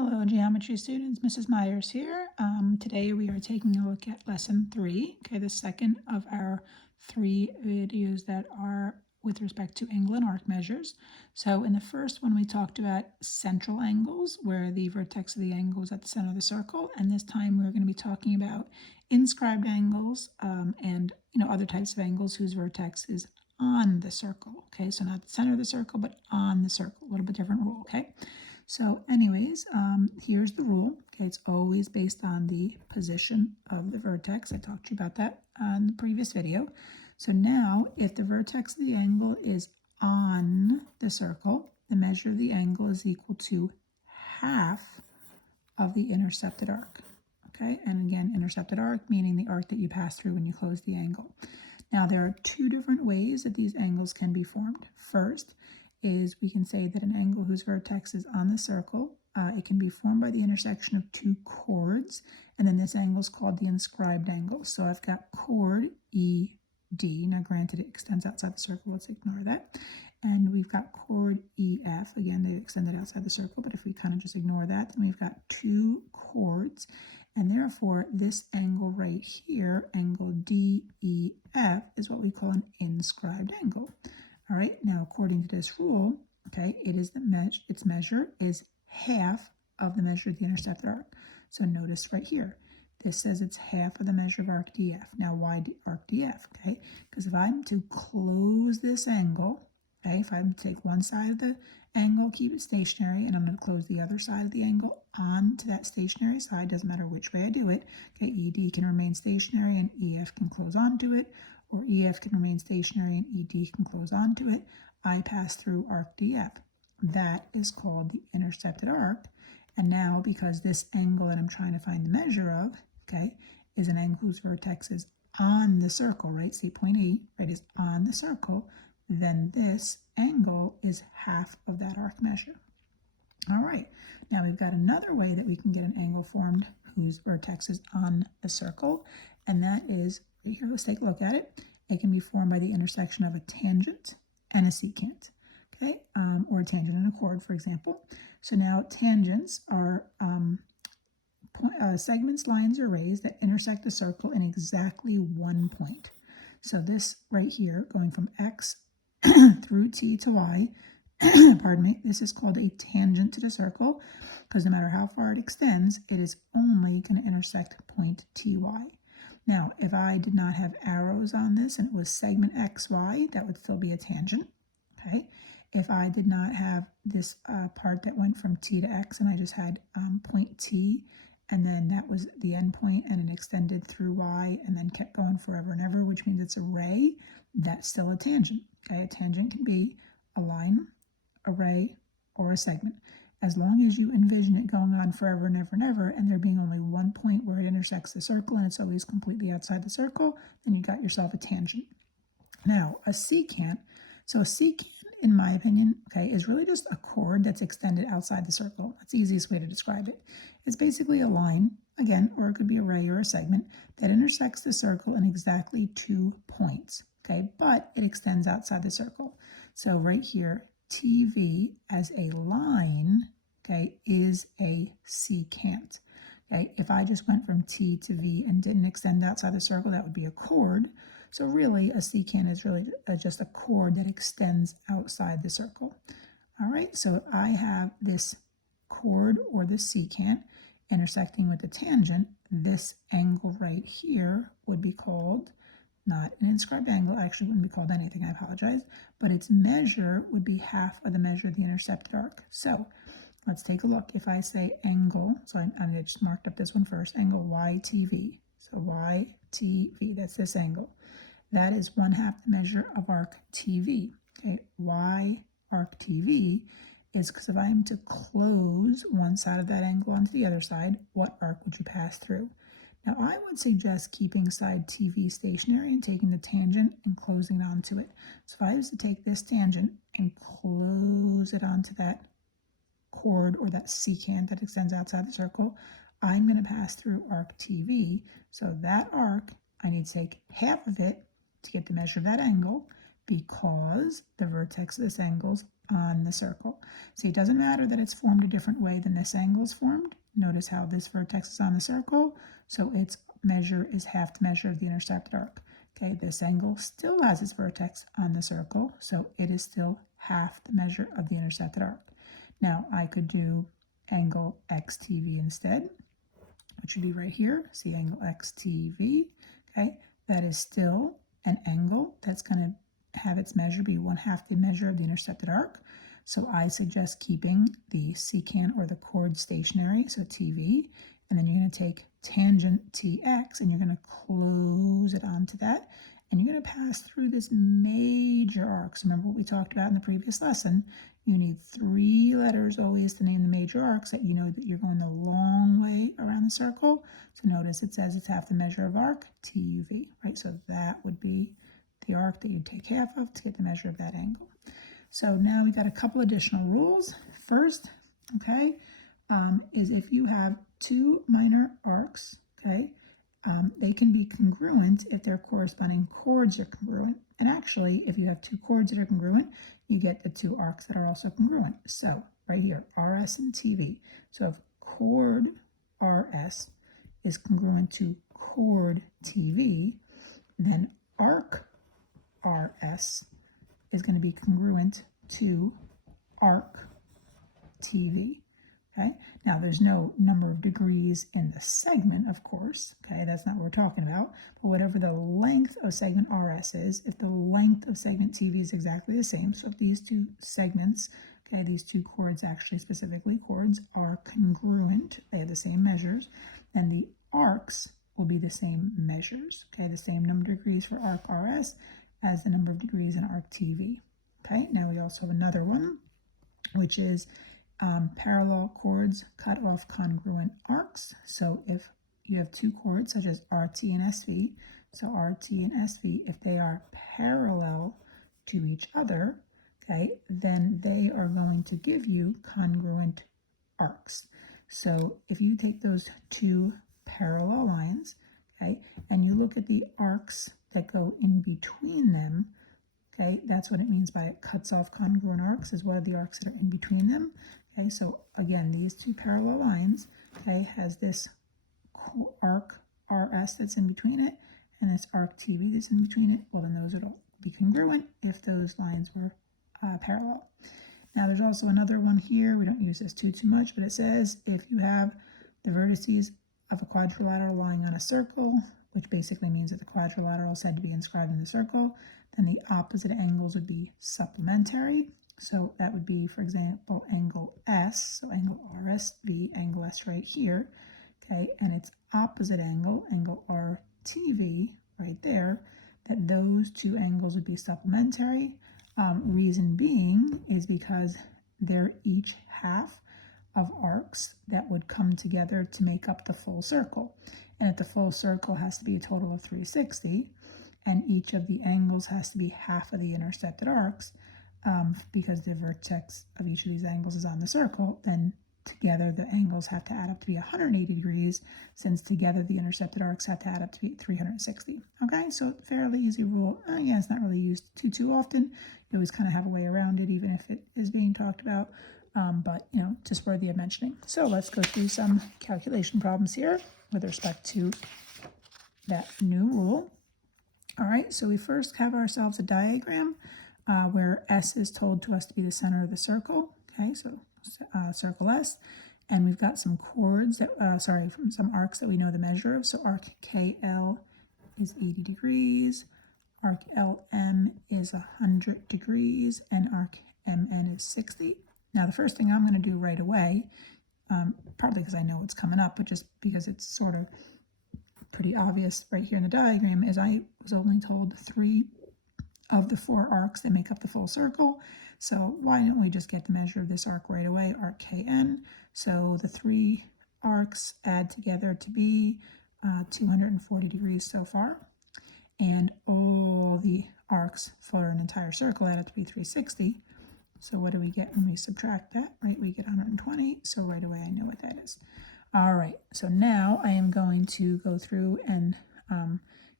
Hello, geometry students. Mrs. Myers here. Today we are taking a look at lesson 3, okay, the second of our 3 videos that are with respect to angle and arc measures. So in the first one we talked about central angles, where the vertex of the angle is at the center of the circle, and this time we're going to be talking about inscribed angles and other types of angles whose vertex is on the circle. Okay, so not the center of the circle, but on the circle. A little bit different rule. Okay. So anyways, here's the rule. Okay, it's always based on the position of the vertex. I talked to you about that in the previous video. So now, if the vertex of the angle is on the circle, the measure of the angle is equal to half of the intercepted arc. Okay, and again, intercepted arc meaning the arc that you pass through when you close the angle. Now, there are two different ways that these angles can be formed. First is we can say that an angle whose vertex is on the circle, it can be formed by the intersection of two chords, and then this angle is called the inscribed angle. So I've got chord ED. Now, granted, it extends outside the circle. Let's ignore that. And we've got chord EF. Again, they extended outside the circle, but if we kind of just ignore that, then we've got two chords. And therefore, this angle right here, angle DEF, is what we call an inscribed angle. All right, now according to this rule, okay, its measure is half of the measure of the intercepted arc. So notice right here, this says it's half of the measure of arc DF. Now, why arc DF? Okay, because if I'm to close this angle, okay, if I'm to take one side of the angle, keep it stationary, and I'm going to close the other side of the angle onto that stationary side, doesn't matter which way I do it, okay, ED can remain stationary and EF can close onto it, or EF can remain stationary and ED can close onto it, I pass through arc DF. That is called the intercepted arc. And now, because this angle that I'm trying to find the measure of, okay, is an angle whose vertex is on the circle, right? See, point E, right, is on the circle, then this angle is half of that arc measure. All right, now we've got another way that we can get an angle formed whose vertex is on the circle, and that is, right here, let's take a look at it. It can be formed by the intersection of a tangent and a secant, okay, or a tangent and a chord, for example. So now tangents are segments, lines, or rays that intersect the circle in exactly one point. So this right here, going from X through T to Y, pardon me, this is called a tangent to the circle, because no matter how far it extends, it is only going to intersect point TY. Now, if I did not have arrows on this and it was segment XY, that would still be a tangent, okay? If I did not have this part that went from T to X and I just had point T, and then that was the end point and it extended through Y and then kept going forever and ever, which means it's a ray, that's still a tangent, okay? A tangent can be a line, a ray, or a segment. As long as you envision it going on forever and ever and ever, and there being only one point where it intersects the circle and it's always completely outside the circle, then you got yourself a tangent. Now, a secant. So a secant, in my opinion, okay, is really just a chord that's extended outside the circle. That's the easiest way to describe it. It's basically a line, again, or it could be a ray or a segment, that intersects the circle in exactly 2 points, okay, but it extends outside the circle. So right here, TV as a line, okay, is a secant. Okay, if I just went from T to V and didn't extend outside the circle, that would be a chord. So really, a secant is really just a chord that extends outside the circle. All right, so if I have this chord or this secant intersecting with the tangent, this angle right here would be called, not an inscribed angle, actually wouldn't be called anything, I apologize, but its measure would be half of the measure of the intercepted arc. So let's take a look. If I say angle, so I just marked up this one first, angle YTV. So YTV, that's this angle. That is 1/2 the measure of arc TV. Okay, why arc TV is because if I am to close one side of that angle onto the other side, what arc would you pass through? Now, I would suggest keeping side TV stationary and taking the tangent and closing it onto it. So if I was to take this tangent and close it onto that chord or that secant that extends outside the circle, I'm going to pass through arc TV. So that arc, I need to take half of it to get the measure of that angle, because the vertex of this angle is on the circle. See, it doesn't matter that it's formed a different way than this angle is formed. Notice how this vertex is on the circle, so its measure is half the measure of the intercepted arc. Okay, this angle still has its vertex on the circle, so it is still half the measure of the intercepted arc. Now, I could do angle XTV instead, which would be right here. See, angle XTV, okay? That is still an angle that's going to have its measure be 1/2 the measure of the intercepted arc. So I suggest keeping the secant or the chord stationary, so TV, and then you're going to take tangent TX and you're going to close it onto that, and you're going to pass through this major arc. So remember what we talked about in the previous lesson. You need 3 letters always to name the major arcs, that you know that you're going the long way around the circle. So notice it says it's half the measure of arc, TUV, right? So that would be the arc that you'd take half of to get the measure of that angle. So now we got a couple additional rules. First, okay, is if you have 2 minor arcs, okay, they can be congruent if their corresponding chords are congruent. And actually, if you have 2 chords that are congruent, you get the 2 arcs that are also congruent. So right here, RS and TV. So if chord RS is congruent to chord TV, then arc RS is going to be congruent to arc TV. Okay, now there's no number of degrees in the segment, of course. Okay, that's not what we're talking about. But whatever the length of segment RS is, if the length of segment TV is exactly the same, so if these 2 segments, okay, these 2 chords, actually specifically chords, are congruent, they have the same measures, then the arcs will be the same measures. Okay, the same number of degrees for arc RS as the number of degrees in arc TV. Okay, now we also have another one, which is parallel chords cut off congruent arcs. So if you have 2 chords such as RT and SV, so RT and SV, if they are parallel to each other, okay, then they are going to give you congruent arcs. So if you take those 2 parallel lines, okay, and you look at the arcs that go in between them, okay, that's what it means by it cuts off congruent arcs, is what are the arcs that are in between them. Okay, so again, these 2 parallel lines, okay, has this arc RS that's in between it, and this arc TV that's in between it. Well, then those would be congruent if those lines were parallel. Now, there's also another one here. We don't use this too much, but it says if you have the vertices of a quadrilateral lying on a circle, which basically means that the quadrilateral is said to be inscribed in the circle, then the opposite angles would be supplementary. So that would be, for example, angle S, so angle RSV, angle S right here, okay, and its opposite angle, angle RTV, right there, that those 2 angles would be supplementary. Reason being is because they're each half of arcs that would come together to make up the full circle. And if the full circle has to be a total of 360, and each of the angles has to be half of the intercepted arcs, because the vertex of each of these angles is on the circle, then together the angles have to add up to be 180 degrees, since together the intercepted arcs have to add up to be 360. Okay, so fairly easy rule. Yeah, it's not really used too often. You always kind of have a way around it, even if it is being talked about, but you know, just worthy of mentioning. So let's go through some calculation problems here with respect to that new rule. All right, so we first have ourselves a diagram where S is told to us to be the center of the circle. Okay, so circle S, and we've got some chords that, from some arcs that we know the measure of. So arc KL is 80 degrees, arc LM is 100 degrees, and arc MN is 60. Now the first thing I'm going to do right away, partly because I know what's coming up, but just because it's sort of pretty obvious right here in the diagram, is I was only told 3 of the 4 arcs that make up the full circle. So why don't we just get the measure of this arc right away, arc KN. So the 3 arcs add together to be 240 degrees so far. And all the arcs for an entire circle add up to be 360. So what do we get when we subtract that, right? We get 120, so right away I know what that is. All right, so now I am going to go through and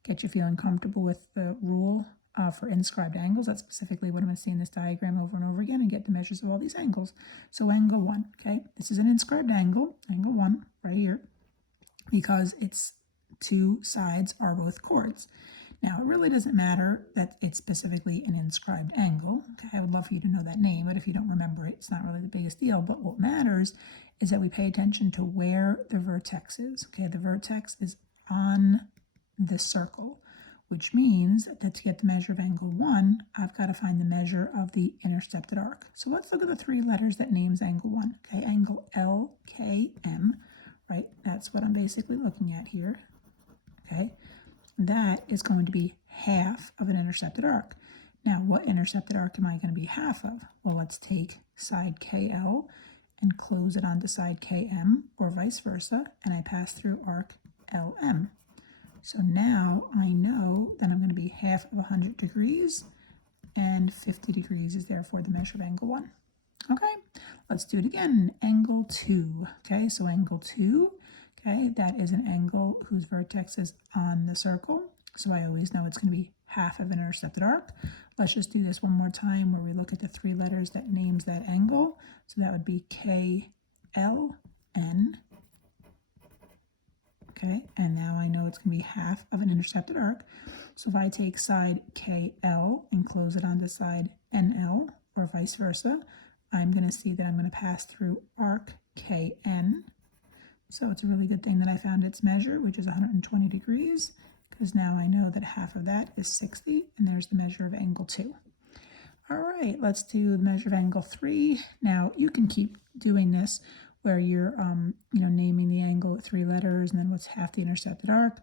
get you feeling comfortable with the rule for inscribed angles. That's specifically what I'm going to see in this diagram over and over again and get the measures of all these angles. So angle 1, okay, this is an inscribed angle, angle 1 right here, because its two sides are both chords. Now, it really doesn't matter that it's specifically an inscribed angle. Okay, I would love for you to know that name, but if you don't remember it, it's not really the biggest deal. But what matters is that we pay attention to where the vertex is. Okay, the vertex is on the circle, which means that to get the measure of angle 1, I've got to find the measure of the intercepted arc. So let's look at the three letters that names angle 1. Okay, angle LKM, right? That's what I'm basically looking at here. Okay, that is going to be half of an intercepted arc. Now, what intercepted arc am I going to be half of? Well, let's take side KL and close it onto side KM, or vice versa, and I pass through arc LM. So now I know that I'm going to be half of 100 degrees, and 50 degrees is therefore the measure of angle 1. Okay, let's do it again. Angle 2. Okay, so angle 2, okay, that is an angle whose vertex is on the circle. So I always know it's going to be half of an intercepted arc. Let's just do this one more time where we look at the three letters that names that angle. So that would be KLN. Okay, and now I know it's going to be half of an intercepted arc. So if I take side KL and close it onto side NL, or vice versa, I'm going to see that I'm going to pass through arc KN. So it's a really good thing that I found its measure, which is 120 degrees, because now I know that half of that is 60, and there's the measure of angle 2. All right, let's do the measure of angle 3. Now, you can keep doing this where you're, naming the angle with three letters and then what's half the intercepted arc,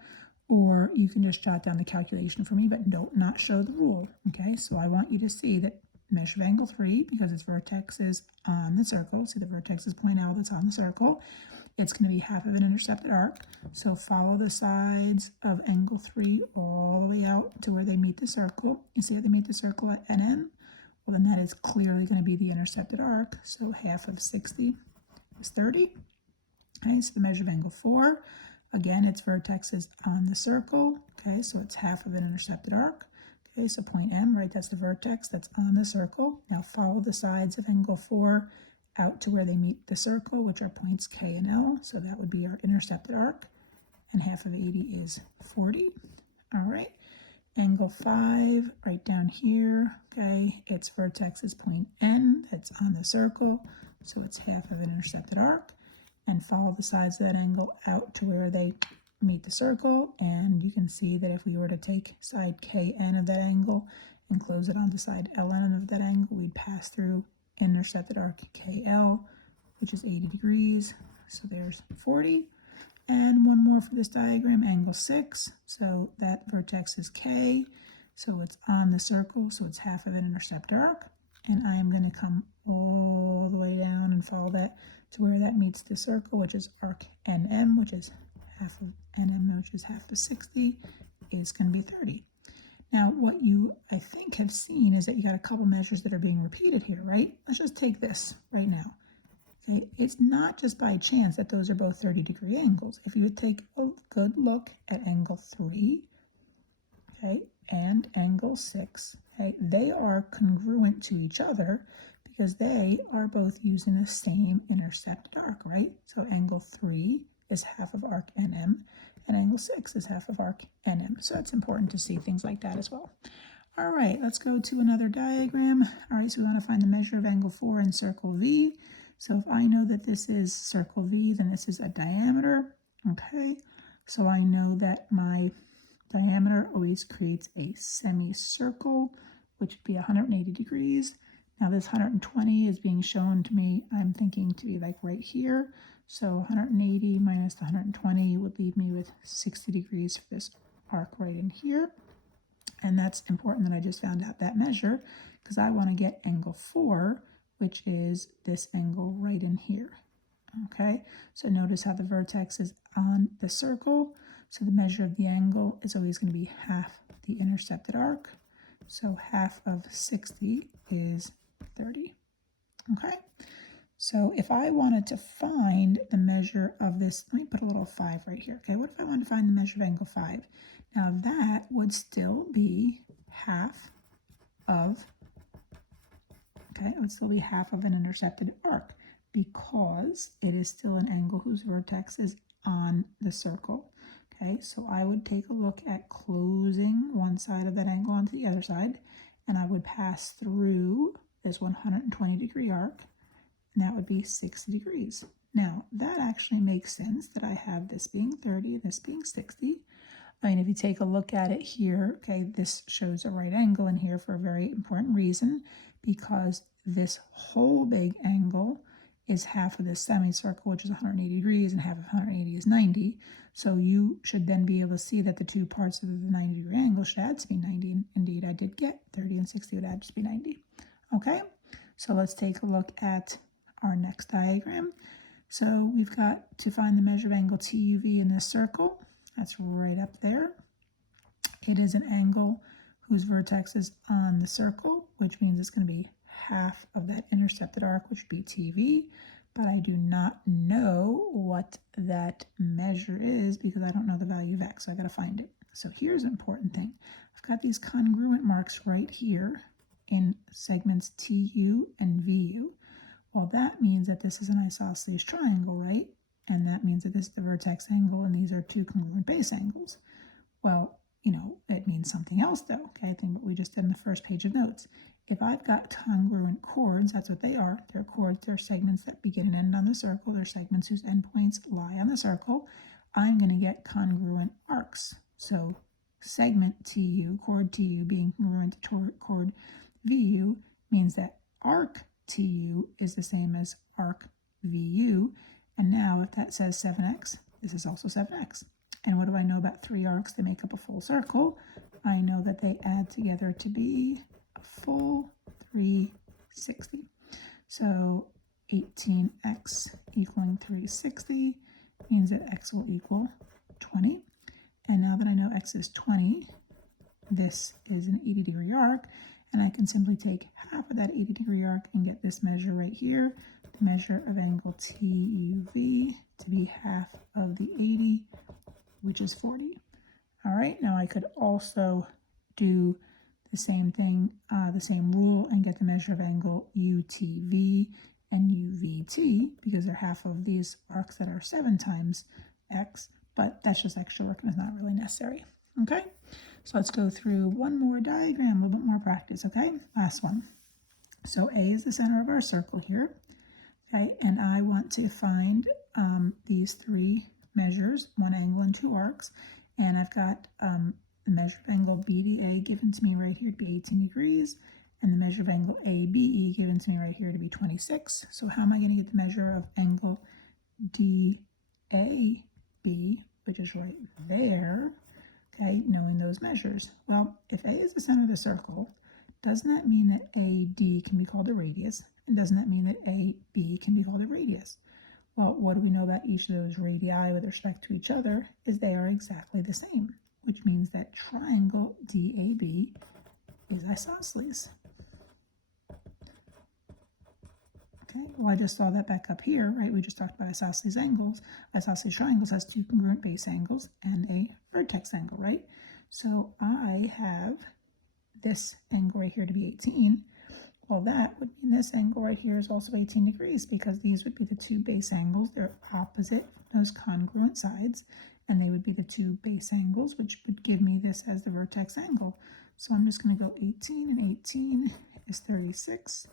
or you can just jot down the calculation for me, but don't not show the rule, okay? So I want you to see that measure of angle 3, because its vertex is on the circle. See, the vertex is point L that's on the circle. It's going to be half of an intercepted arc. So follow the sides of angle 3 all the way out to where they meet the circle. You see how they meet the circle at NN? Well, then that is clearly going to be the intercepted arc. So half of 60 is 30. Okay, so the measure of angle 4, again, its vertex is on the circle. Okay, so it's half of an intercepted arc. Okay, so point M, right, that's the vertex that's on the circle. Now follow the sides of angle 4 out to where they meet the circle, which are points K and L. So that would be our intercepted arc. And half of 80 is 40. All right. Angle 5, right down here, okay, its vertex is point N, that's on the circle, so it's half of an intercepted arc. And follow the sides of that angle out to where they meet the circle, and you can see that if we were to take side KN of that angle and close it onto side LN of that angle, we'd pass through intercepted arc KL, which is 80 degrees, so there's 40. And one more for this diagram, angle 6. So that vertex is K, so it's on the circle, so it's half of an intercepted arc. And I am going to come all the way down and follow that to where that meets the circle, which is arc NM, which is half of NM, which is half of 60, is going to be 30. Now, what you, I think, have seen is that you got a couple measures that are being repeated here, right? Let's just take this right now. Okay, it's not just by chance that those are both 30-degree angles. If you would take a good look at angle 3, okay, and angle 6, okay, they are congruent to each other because they are both using the same intercepted arc, right? So angle 3 is half of arc NM, and angle 6 is half of arc NM. So it's important to see things like that as well. All right, let's go to another diagram. All right, so we want to find the measure of angle 4 in circle V. So if I know that this is circle V, then this is a diameter, okay? So I know that my diameter always creates a semicircle, which would be 180 degrees. Now this 120 is being shown to me, I'm thinking to be like right here. So 180 minus the 120 would leave me with 60 degrees for this arc right in here. And that's important that I just found out that measure because I want to get angle 4, which is this angle right in here. Okay, so notice how the vertex is on the circle. So the measure of the angle is always going to be half the intercepted arc. So half of 60 is 30. Okay, so if I wanted to find the measure of this, let me put a little 5 right here. Okay, what if I wanted to find the measure of angle 5? Now that would still be half of, okay, it would still be half of an intercepted arc because it is still an angle whose vertex is on the circle. Okay, so I would take a look at closing one side of that angle onto the other side, and I would pass through this 120-degree arc, and that would be 60 degrees. Now, that actually makes sense that I have this being 30 and this being 60. I mean, if you take a look at it here, okay, this shows a right angle in here for a very important reason, because this whole big angle is half of this semicircle, which is 180 degrees, and half of 180 is 90. So you should then be able to see that the two parts of the 90-degree angle should add to be 90. And indeed, I did get 30 and 60 would add to be 90. Okay, so let's take a look at our next diagram. So we've got to find the measure of angle TUV in this circle. That's right up there. It is an angle whose vertex is on the circle, which means it's going to be half of that intercepted arc, which would be TV, but I do not know what that measure is because I don't know the value of x, so I got to find it. So here's an important thing. I've got these congruent marks right here in segments TU and VU. Well, that means that this is an isosceles triangle, right? And that means that this is the vertex angle and these are two congruent base angles. Well, you know, it means something else though, okay? I think what we just did in the first page of notes. If I've got congruent chords, that's what they are. They're chords, they're segments that begin and end on the circle. They're segments whose endpoints lie on the circle. I'm going to get congruent arcs. So segment TU, chord TU being congruent to chord VU means that arc TU is the same as arc VU. And now if that says 7x, this is also 7x. And what do I know about three arcs that make up a full circle? I know that they add together to be a full 360. So 18x equaling 360 means that x will equal 20. And now that I know x is 20, this is an 80-degree arc, and I can simply take half of that 80-degree arc and get this measure right here, the measure of angle TUV, to be half of the 80, which is 40. All right, now I could also do the same thing, the same rule, and get the measure of angle UTV and UVT, because they're half of these arcs that are 7 times x, but that's just extra work and it's not really necessary. Okay, so let's go through one more diagram, a little bit more practice, okay? Last one. So A is the center of our circle here, okay? And I want to find these three measures, one angle and two arcs, and I've got the measure of angle BDA given to me right here to be 18 degrees, and the measure of angle ABE given to me right here to be 26. So how am I going to get the measure of angle DAB, which is right there, okay, knowing those measures? Well, if A is the center of the circle, doesn't that mean that AD can be called a radius? And doesn't that mean that AB can be called a radius? Well, what do we know about each of those radii with respect to each other is they are exactly the same, which means that triangle DAB is isosceles. Okay, well, I just saw that back up here, right? We just talked about isosceles angles. Isosceles triangles has two congruent base angles and a vertex angle, right? So I have this angle right here to be 18. Well, that would mean this angle right here is also 18 degrees because these would be the two base angles. They're opposite those congruent sides, and they would be the two base angles, which would give me this as the vertex angle. So I'm just going to go 18 and 18 is 36.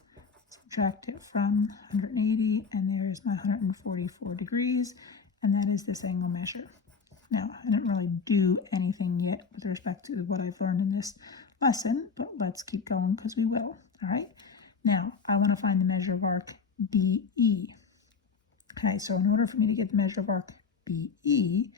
Subtract it from 180, and there's my 144 degrees, and that is this angle measure. Now, I didn't really do anything yet with respect to what I've learned in this lesson, but let's keep going because we will. All right, now I want to find the measure of arc BE. Okay, so in order for me to get the measure of arc BE,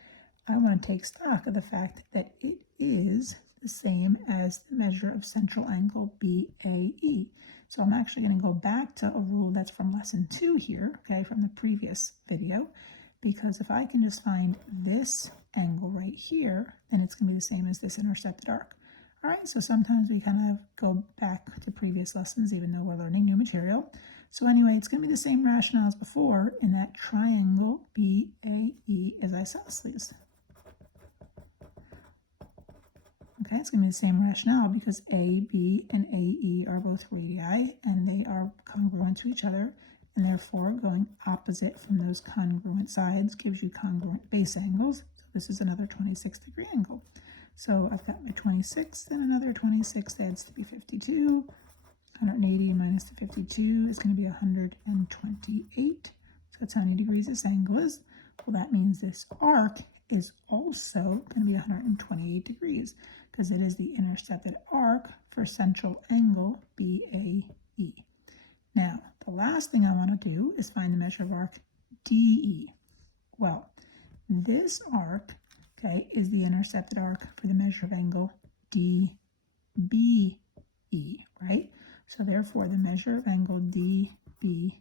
I want to take stock of the fact that it is the same as the measure of central angle BAE. So I'm actually going to go back to a rule that's from lesson 2 here, okay, from the previous video, because if I can just find this angle right here, then it's going to be the same as this intercepted arc. All right, so sometimes we kind of go back to previous lessons, even though we're learning new material. So anyway, it's going to be the same rationale as before in that triangle BAE is isosceles. Okay, it's going to be the same rationale because AB and AE are both radii and they are congruent to each other, and therefore going opposite from those congruent sides gives you congruent base angles. So this is another 26-degree angle. So I've got my 26 and another 26 adds to be 52. 180 minus the 52 is going to be 128. So that's how many degrees this angle is. Well, that means this arc is also going to be 128 degrees because it is the intercepted arc for central angle BAE. Now, the last thing I want to do is find the measure of arc DE. Well, this arc, okay, is the intercepted arc for the measure of angle DBE, right? So therefore, the measure of angle DBE,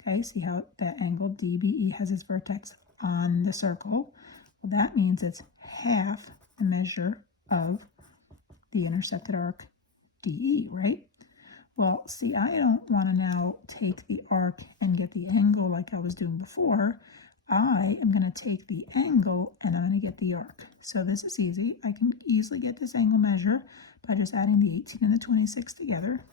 okay, see how that angle DBE has its vertex on the circle? Well, that means it's half the measure of the intercepted arc DE, right? Well, see, I don't want to now take the arc and get the angle like I was doing before. I am going to take the angle and I'm going to get the arc. So this is easy. I can easily get this angle measure by just adding the 18 and the 26 together,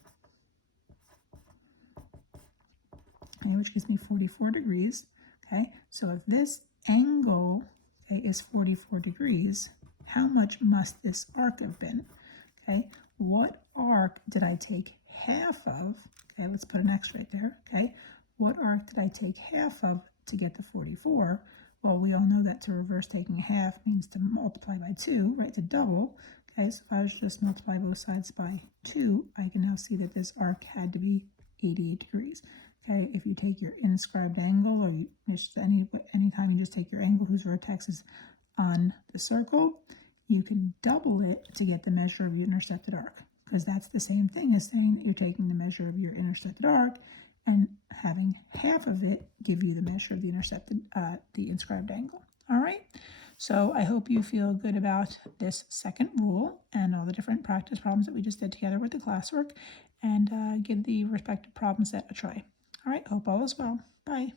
okay, which gives me 44 degrees. Okay, so if this angle, okay, is 44 degrees, how much must this arc have been? Okay, what arc did I take half of? Okay, let's put an X right there. Okay, what arc did I take half of to get the 44? Well, we all know that to reverse taking half means to multiply by 2, right, to double. Okay, so if I was just multiply both sides by 2, I can now see that this arc had to be 88 degrees. Okay, if you take your inscribed angle, or you just anytime you just take your angle whose vertex is on the circle, you can double it to get the measure of your intercepted arc, because that's the same thing as saying that you're taking the measure of your intercepted arc and having half of it give you the measure of the the inscribed angle. All right, so I hope you feel good about this second rule and all the different practice problems that we just did together with the classwork, and give the respective problem set a try. All right, hope all is well. Bye.